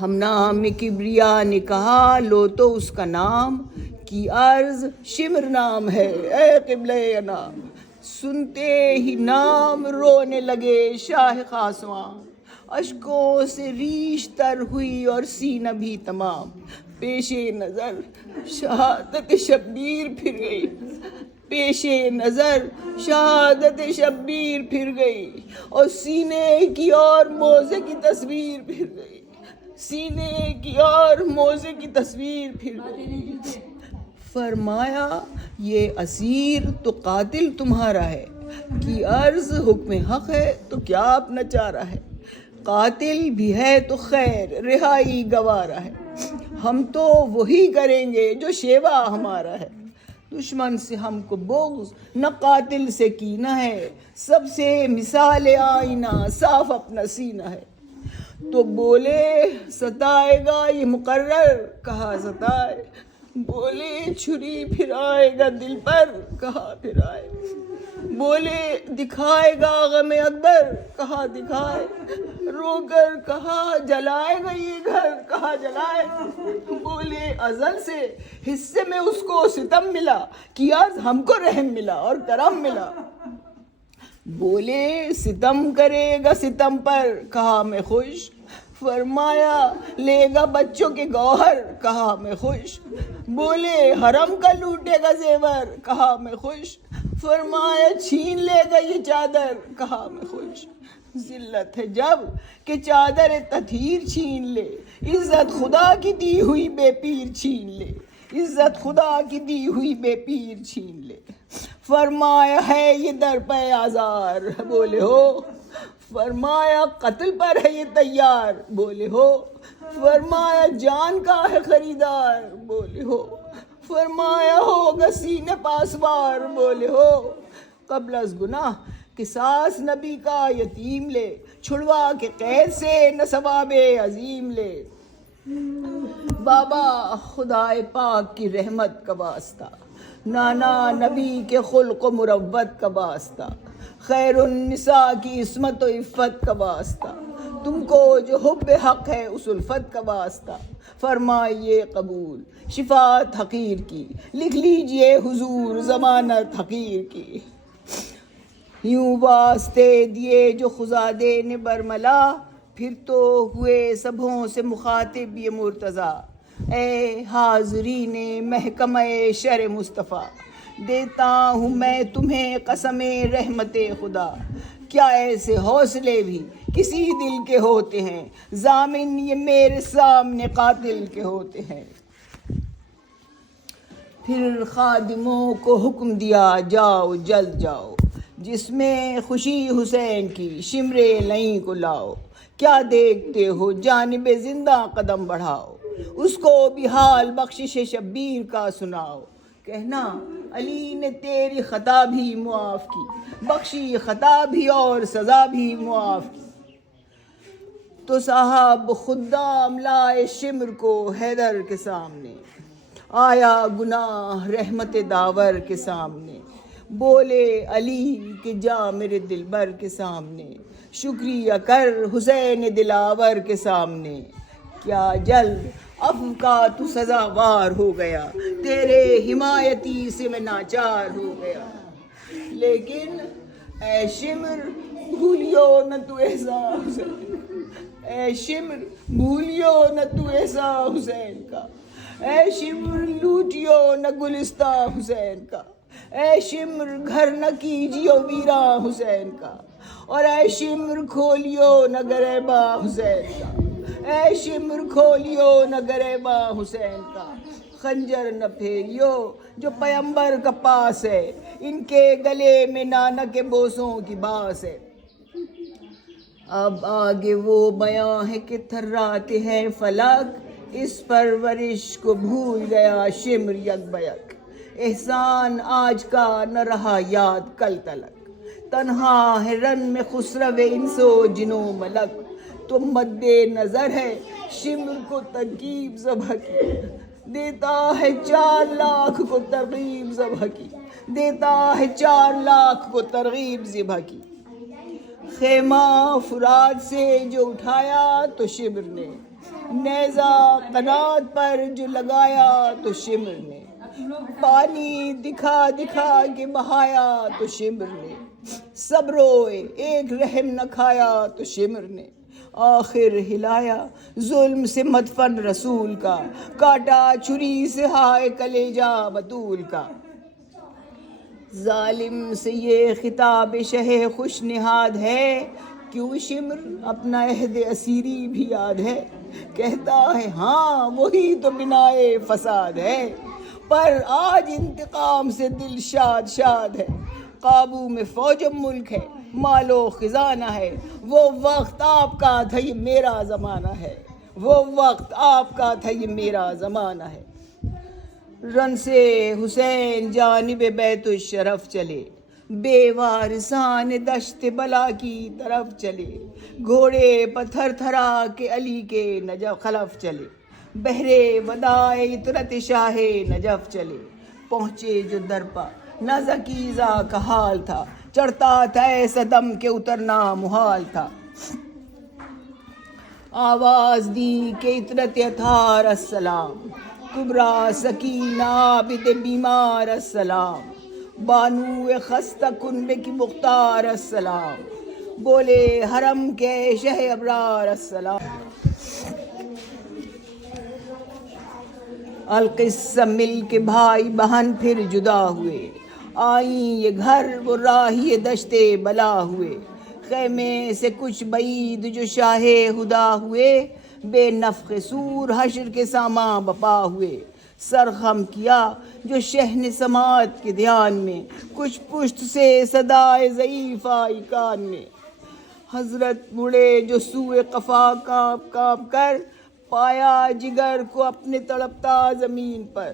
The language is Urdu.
ہم نام کبریا نے کہا لو تو اس کا نام کی عرض شمر نام ہے اے قبلہ انام. سنتے ہی نام رونے لگے شاہ خاسواں، اشکوں سے ریش تر ہوئی اور سینہ بھی تمام. پیش نظر شہادت شبیر پھر گئی، پیش نظر شہادت شبیر پھر گئی، اور سینے کی اور موزے کی تصویر پھر گئی، سینے کی اور موزے کی تصویر پھر گئی. فرمایا یہ اسیر تو قاتل تمہارا ہے، کی عرض حکم حق ہے تو کیا اپنا چارہ ہے. قاتل بھی ہے تو خیر رہائی گوارا ہے، ہم تو وہی کریں گے جو شیوا ہمارا ہے. دشمن سے ہم کو بغض نہ قاتل سے کینہ ہے، سب سے مثال آئینہ صاف اپنا سینہ ہے. تو بولے ستائے گا یہ مقرر، کہا ستائے. بولے چھری پھر آئے گا دل پر، کہا پھر آئے. بولے دکھائے گا غم اکبر، کہا دکھائے. رو کر کہا جلائے گا یہ گھر، کہا جلائے. بولے ازل سے حصے میں اس کو ستم ملا، کہ آج ہم کو رحم ملا اور کرم ملا. بولے ستم کرے گا ستم پر، کہا میں خوش. فرمایا لے گا بچوں کے گوہر، کہا میں خوش. بولے حرم کا لوٹے گا زیور، کہا میں خوش. فرمایا چھین لے گا یہ چادر، کہا میں خوش. ذلت ہے جب کہ چادر تطہیر چھین لے، عزت خدا کی دی ہوئی بے پیر چھین لے، عزت خدا کی دی ہوئی بے پیر چھین لے. فرمایا ہے یہ در پہ آزار، بولے ہو. فرمایا قتل پر ہے یہ تیار، بولے ہو. فرمایا جان کا ہے خریدار، بولے ہو. فرمایا ہوگا سینے پاسوار، بولے ہو. قبل از گناہ قصاص نبی کا یتیم لے، چھڑوا کے قید سے نہ ثواب عظیم لے. بابا خدائے پاک کی رحمت کا واسطہ، نانا نبی کے خلق و مروت کا واسطہ، خیر النساء کی عصمت و عفت کا واسطہ، تم کو جو حب حق ہے اس الفت کا واسطہ. فرمائیے قبول شفاعت حقیر کی، لکھ لیجئے حضور ضمانت حقیر کی. یوں واسطے دیے جو خزادے نے برملا، پھر تو ہوئے سبھوں سے مخاطب یہ مرتضیٰ. اے حاضرین محکمہ شرع مصطفیٰ، دیتا ہوں میں تمہیں قسم رحمت خدا. کیا ایسے حوصلے بھی کسی دل کے ہوتے ہیں، ضامن یہ میرے سامنے قاتل کے ہوتے ہیں. پھر خادموں کو حکم دیا جاؤ جلد جاؤ، جس میں خوشی حسین کی شمر لئیں کو لاؤ. کیا دیکھتے ہو جانب زندہ قدم بڑھاؤ، اس کو بھی حال بخشش شبیر کا سناؤ. کہنا علی نے تیری خطا بھی معاف کی، بخشی خطا بھی اور سزا بھی معاف کی. تو صاحب خدام لائے شمر کو حیدر کے سامنے، آیا گناہ رحمت داور کے سامنے. بولے علی کہ جا میرے دلبر کے سامنے، شکریہ کر حسین دلاور کے سامنے. کیا جلد عفو کا تو سزاوار ہو گیا، تیرے حمایتی سے میں ناچار ہو گیا. لیکن اے شمر بھولیو نہ تو احسان حسین، اے شمر بھولیو نہ تو احسان حسین کا. اے شمر لوٹیو نہ گلستہ حسین کا. اے شمر گھر نہ کیجیو ویرا حسین کا. اور اے شمر کھولیو نہ گریباں حسین کا. اے شمر کھولیو نہ گریباں حسین کا. خنجر نہ پھیریو جو پیمبر کا پاس ہے، ان کے گلے میں نانا کے بوسوں کی باس ہے. اب آگے وہ بیاں ہے کہ تھراتے ہیں فلک، اس پرورش کو بھول گیا شمر یک بیک. احسان آج کا نہ رہا یاد کل تلک، تنہا ہے رن میں خسرو انس و جن و ملک. تو مد نظر ہے شمر کو ترکیب ذبح کی، دیتا ہے 4 لاکھ کو ترغیب ذبح کی، دیتا ہے 4 لاکھ کو ترغیب ذبح کی. خیمہ فرات سے جو اٹھایا تو شمر نے، نیزہ قنات پر جو لگایا تو شمر نے، پانی دکھا دکھا کے بہایا تو شمر نے، سب روئے ایک رحم نہ کھایا تو شمر نے، آخر ہلایا ظلم سے مدفن رسول کا، کاٹا چھری سے ہائے کلیجہ بطول کا۔ ظالم سے یہ خطاب شہ خوش نہاد ہے، کیوں شمر اپنا عہد اسیری بھی یاد ہے، کہتا ہے ہاں وہی تو بنائے فساد ہے، پر آج انتقام سے دل شاد شاد ہے، قابو میں فوج و ملک ہے، مال و خزانہ ہے، وہ وقت آپ کا تھا یہ میرا زمانہ ہے، وہ وقت آپ کا تھا یہ میرا زمانہ ہے۔ رن سے حسین جانب بیت الشرف چلے، بے وارثان دشت بلا کی طرف چلے، گھوڑے پتھر تھرا کے علی کے نجف خلف چلے، بہرے وداع عطرت شاہ نجف چلے، پہنچے جو درپا نہ ذکیزہ کا حال تھا، چڑھتا تھا ایسا دم کہ اترنا محال تھا، آواز دی کہ عطرت اطہار السلام، کبریٰ سکینہ عابد بیمار السلام، بانو خستہ کنبے کی مختار السلام، بولے حرم کے شہ ابرار السلام۔ القصہ مل کے بھائی بہن پھر جدا ہوئے، آئیں یہ گھر وہ راہی دشت بلا ہوئے، خیمے سے کچھ بعید جو شاہ ہدا ہوئے، بے نفخ صور حشر کے ساماں بپا ہوئے، سر خم کیا جو شہن سماعت کے دھیان میں، کچھ پشت سے صدائے ضعیف آئی کان میں، حضرت مڑے جو سوئے قفا کانپ کانپ کر، پایا جگر کو اپنے تڑپتا زمین پر،